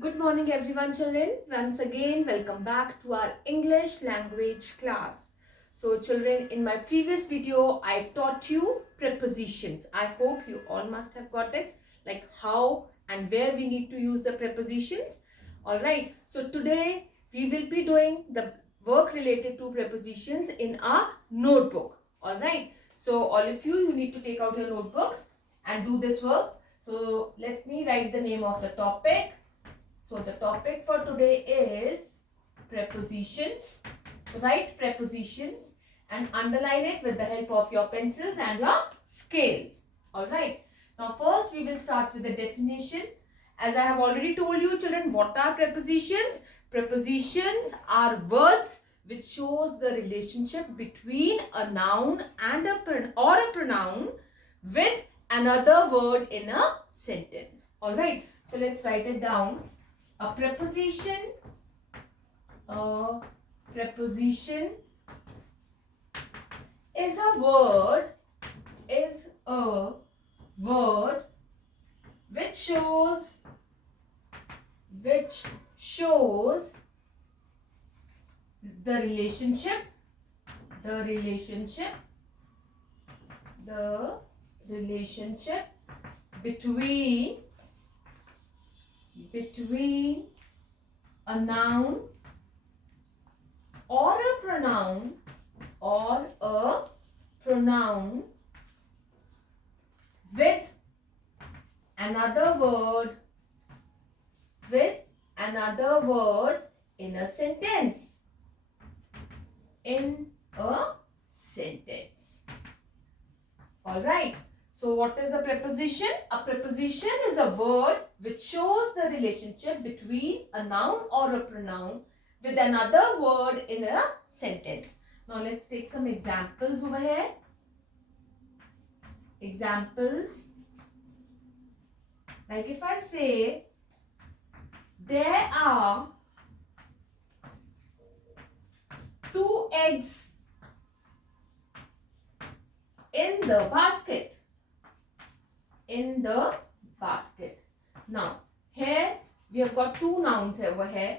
Good morning everyone children. Once again welcome back to our English language class. So children, in my previous video I taught you prepositions. I hope you all must have got it, like how and where we need to use the prepositions. Alright, so today we will be doing the work related to prepositions in our notebook. Alright, so all of you need to take out your notebooks and do this work. So let me write the name of the topic. So the topic for today is prepositions. So write prepositions and underline it with the help of your pencils and your scales. Alright. Now first we will start with the definition. As I have already told you children, what are prepositions? Prepositions are words which shows the relationship between a noun and a pronoun with another word in a sentence. Alright. So let's write it down. A preposition is a word which shows the relationship between a noun or a pronoun with another word in a sentence. All right. So what is a preposition? A preposition is a word which shows the relationship between a noun or a pronoun with another word in a sentence. Now let's take some examples over here. Examples. Like if I say, there are 2 eggs in the basket. Now, here we have got 2 nouns over here.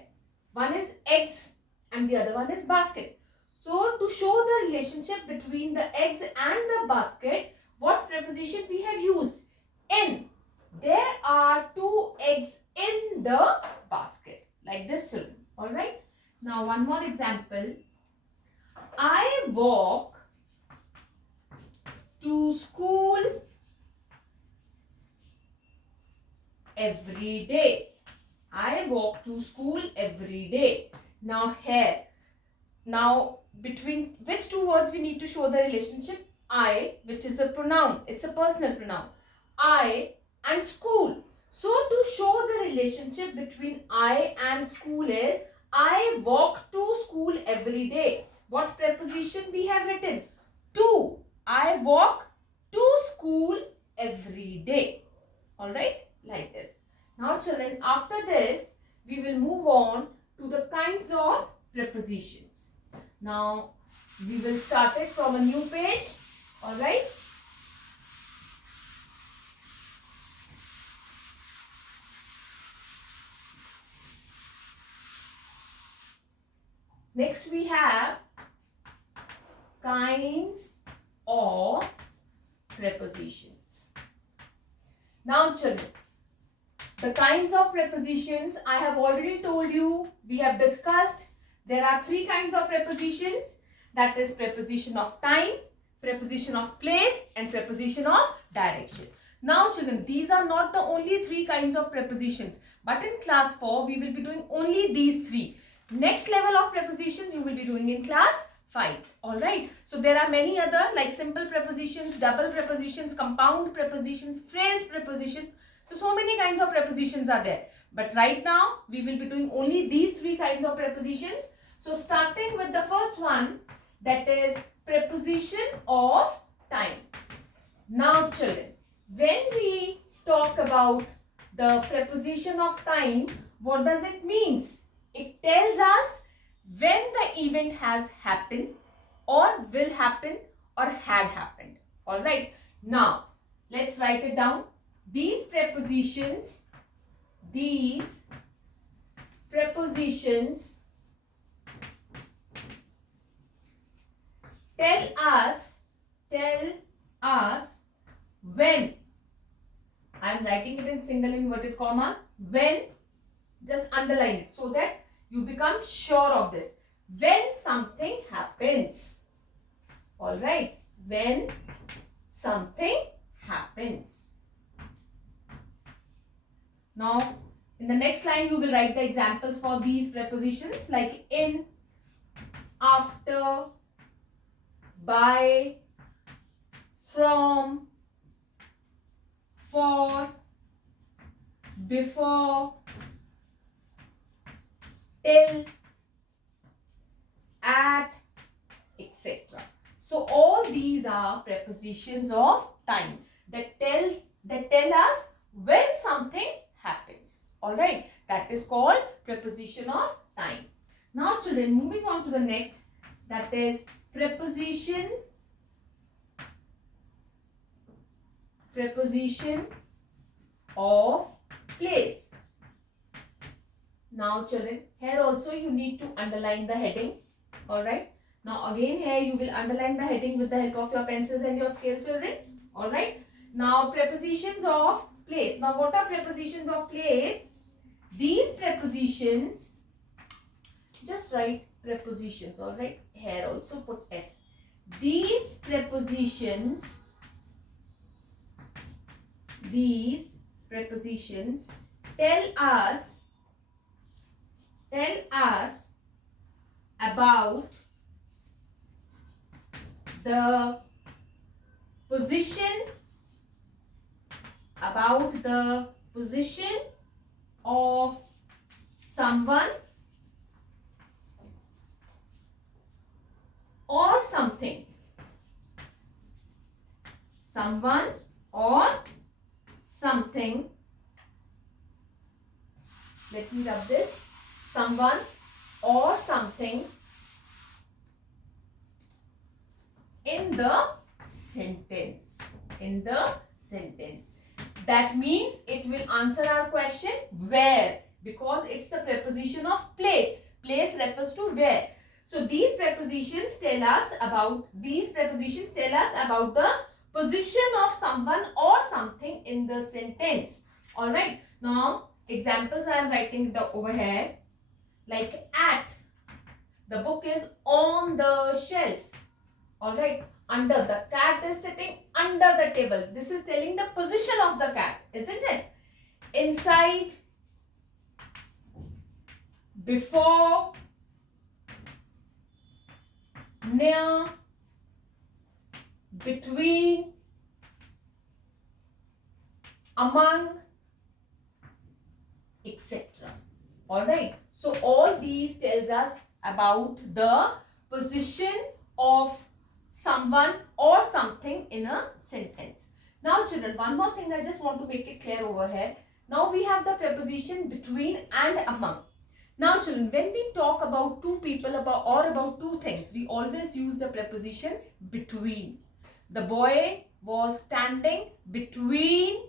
One is eggs and the other one is basket. So, to show the relationship between the eggs and the basket, what preposition we have used? In. There are 2 eggs in the basket. Like this, children. Alright. Now, one more example. I walk to school every day. I walk to school every day. Now here, between which 2 words we need to show the relationship? I, which is a pronoun. It's a personal pronoun. I and school. So to show the relationship between I and school is, I walk to school every day. What preposition we have written? To. I walk to school every day. Alright, like this. Now children, after this, we will move on to the kinds of prepositions. Now, we will start it from a new page. Alright. Next we have kinds of prepositions. Now children, the kinds of prepositions I have already told you, we have discussed. There are 3 kinds of prepositions. That is preposition of time, preposition of place and preposition of direction. Now children, these are not the only 3 kinds of prepositions. But in class 4, we will be doing only these 3. Next level of prepositions you will be doing in class 5. Alright. So there are many other like simple prepositions, double prepositions, compound prepositions, phrase prepositions. So many kinds of prepositions are there. But right now we will be doing only these 3 kinds of prepositions. So starting with the first one, that is preposition of time. Now children, when we talk about the preposition of time, what does it mean? It tells us when the event has happened or will happen or had happened. Alright. Now, let's write it down. These prepositions prepositions tell us when, I am writing it in single inverted commas, when, just underline it so that you become sure of this, when something happens. Alright, when something happens. Now, in the next line, you will write the examples for these prepositions like in, after, by, from, for, before, till, at, etc. So all these are prepositions of time that tell us when something happens. Alright, that is called preposition of time. Now children, moving on to the next, that is preposition of place. Now children, here also you need to underline the heading. Alright. Now again here you will underline the heading with the help of your pencils and your scales, children. Alright. Now prepositions of place. Now what are prepositions of place? These prepositions, just write prepositions. Alright. Here also put S. These prepositions tell us about the position of someone or something. Someone or something. Let me rub this. Someone or something in the sentence. That means it will answer our question where, because it's the preposition of place. Place refers to where. So these prepositions tell us about the position of someone or something in the sentence. Alright. Now examples I am writing over here. Like at. The book is on the shelf. Alright. Under. The cat is sitting under the table. This is telling the position of the cat, isn't it? Inside. Before. Near. Between. Among. Etc. Alright. So all these tells us about the position of someone or something in a sentence. Now children, one more thing I just want to make it clear over here. Now we have the preposition between and among. Now children, when we talk about two people or about two things, we always use the preposition between. The boy was standing between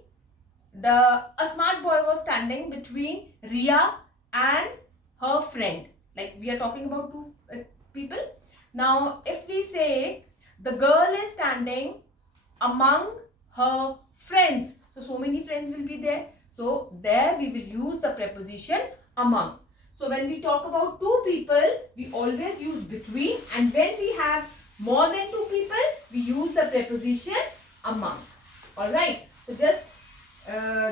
a smart boy was standing between Ria and her friend. Like we are talking about two people. Now if we say the girl is standing among her friends, so many friends will be there. So there we will use the preposition among. So when we talk about two people, we always use between, and when we have more than two people, we use the preposition among. Alright. So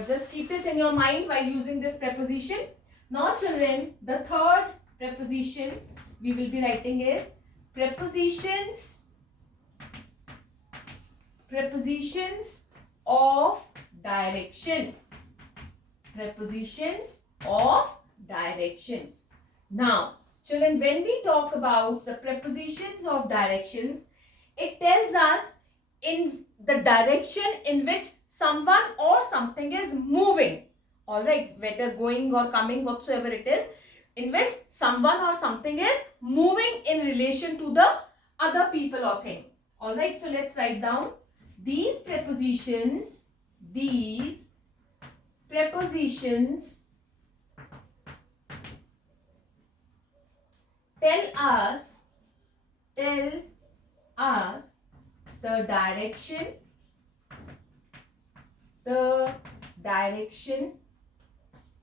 just keep this in your mind while using this preposition. Now children, the third preposition we will be writing is prepositions of direction. Prepositions of directions. Now children, when we talk about the prepositions of directions, it tells us in the direction in which someone or something is moving. Alright, whether going or coming, whatsoever it is, in which someone or something is moving in relation to the other people or thing. Alright, so let's write down these prepositions us the direction,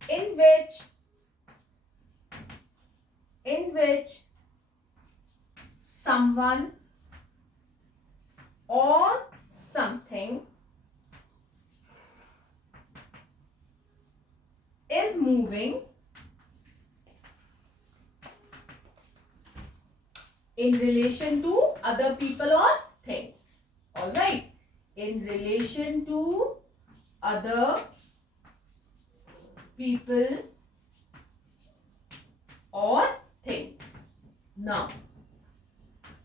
in which someone or something is moving in relation to other people or things. All right. In relation to other people or things. Now,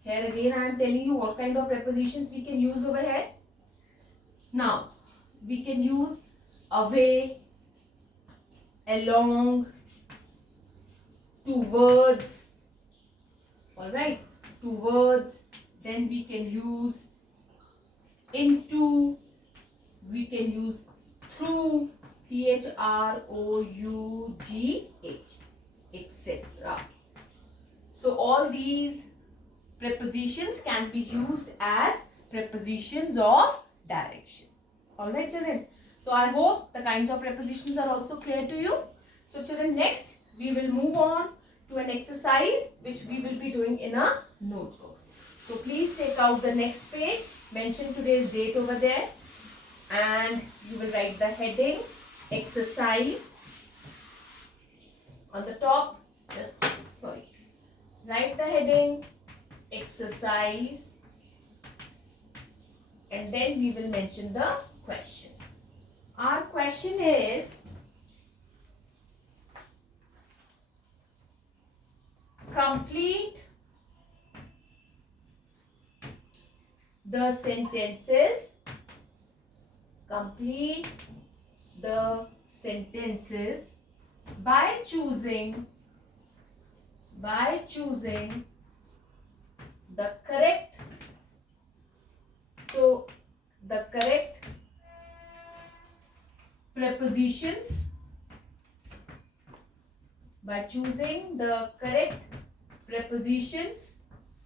here again I am telling you what kind of prepositions we can use over here. Now, we can use away, along, towards. All right, towards. Then we can use into. We can use through, through, etc. So all these prepositions can be used as prepositions of direction. All right, children. So I hope the kinds of prepositions are also clear to you. So children, next we will move on to an exercise which we will be doing in our notebooks. So please take out the next page, mention today's date over there, and you will write the heading exercise on the top. Write the heading exercise, and then we will mention the question. Our question is, complete the sentences by choosing the correct prepositions,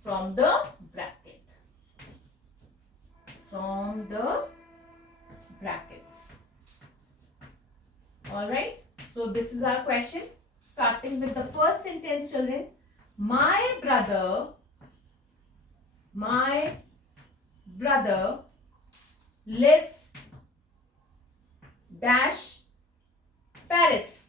from the brackets. All right, so this is our question, starting with the first sentence, children. My brother lives dash Paris.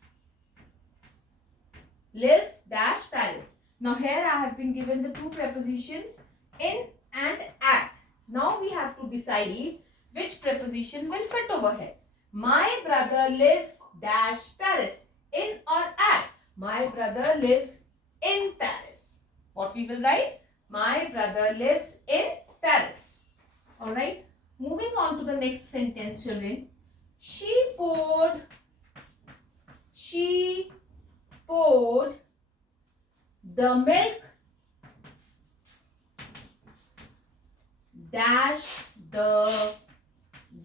Now here I have been given the two prepositions in and at. Now we have to decide which preposition will fit over here. My brother lives dash Paris. In or at? My brother lives in Paris. What we will write? My brother lives in Paris. Alright. Moving on to the next sentence, children. She poured the milk dash the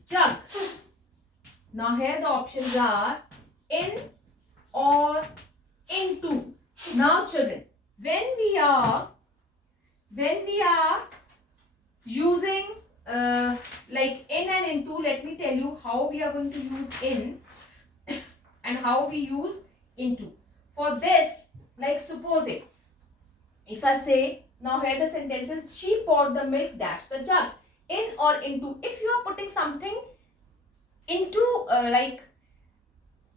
jug. Now here the options are in or into. Now children, when we are using like in and into, let me tell you how we are going to use in and how we use into. For this, like supposing if I say, now here the sentence is, she poured the milk dash the jug. In or into, if you are putting something into like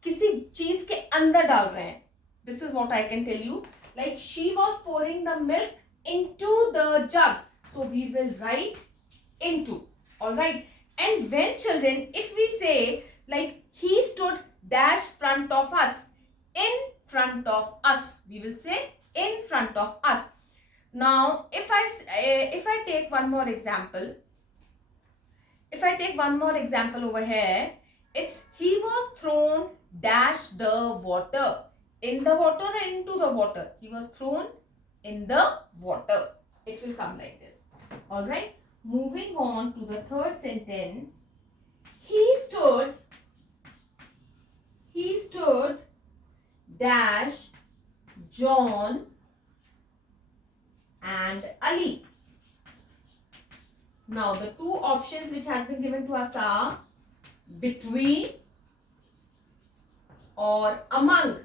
किसी चीज के अंदर डाल रहे हैं, this is what I can tell you. Like she was pouring the milk into the jug, so we will write into. All right. And when children, if we say like he stood dash front of us, in front of us, we will say in front of us. Now if I take one more example, over here, it's he was thrown dash the water. In the water or into the water? He was thrown in the water. It will come like this. All right. Moving on to the third sentence. He stood dash John and Ali. Now the two options which has been given to us are between or among.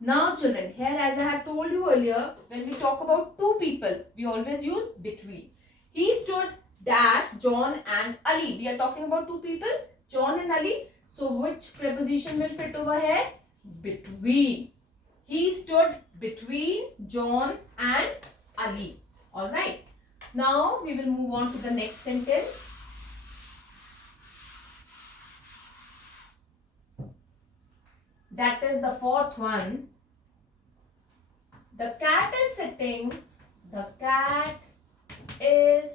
Now children, here as I have told you earlier, when we talk about two people, we always use between. He stood dash John and Ali. We are talking about two people, John and Ali. So which preposition will fit over here? Between. He stood between John and Ali. Alright. Now we will move on to the next sentence. That is the fourth one. The cat is sitting. The cat is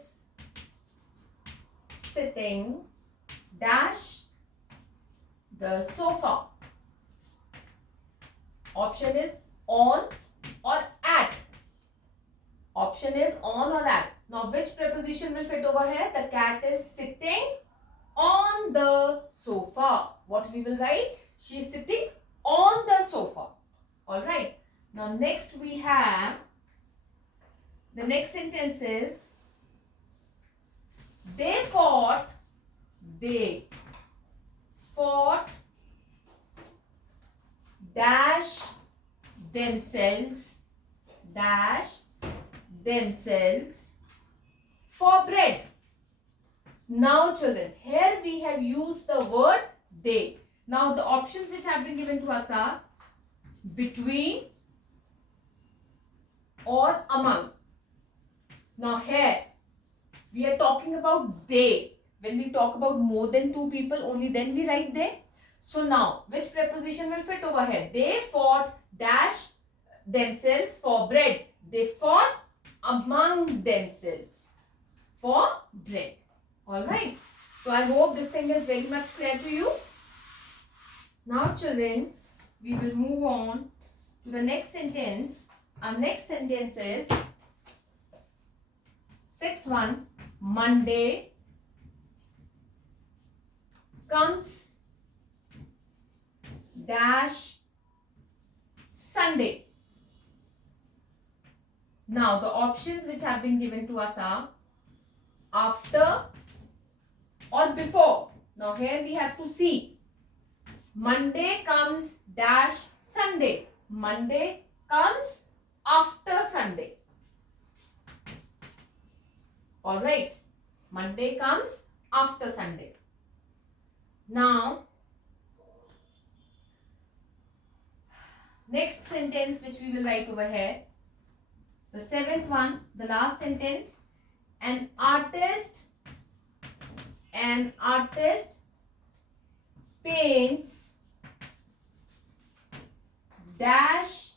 sitting dash the sofa. Option is on or at. Option is on or at. Now which preposition will fit over here? The cat is sitting on the sofa. What we will write? She is sitting on the sofa. Alright. Now next we have, the next sentence is, they fought dash themselves for bread. Now children, here we have used the word they. Now the options which have been given to us are between or among. Now here we are talking about they. When we talk about more than two people, only then we write they. So now which preposition will fit over here? They fought dash themselves for bread. They fought among themselves for bread. Alright. So I hope this thing is very much clear to you. Now children, we will move on to the next sentence. Our next sentence is sixth one. Monday comes dash Sunday. Now the options which have been given to us are after or before. Now here we have to see. Monday comes dash Sunday. Monday comes after Sunday. Alright. Monday comes after Sunday. Now, next sentence which we will write over here. The seventh one, the last sentence. An artist paints dash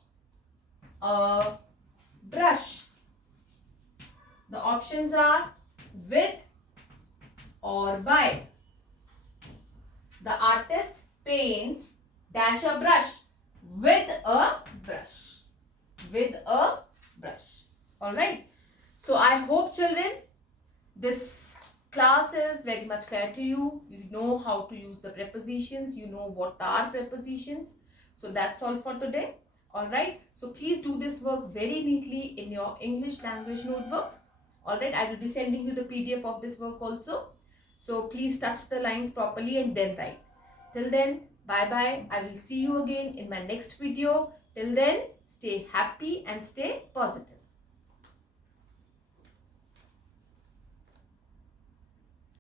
a brush. The options are with or by. The artist paints dash a brush with a brush. With a brush. Alright. So I hope children this class is very much clear to you. You know how to use the prepositions. You know what are prepositions. So that's all for today. Alright. So please do this work very neatly in your English language notebooks. Alright. I will be sending you the PDF of this work also. So please touch the lines properly and then write. Till then, bye-bye. I will see you again in my next video. Till then, stay happy and stay positive.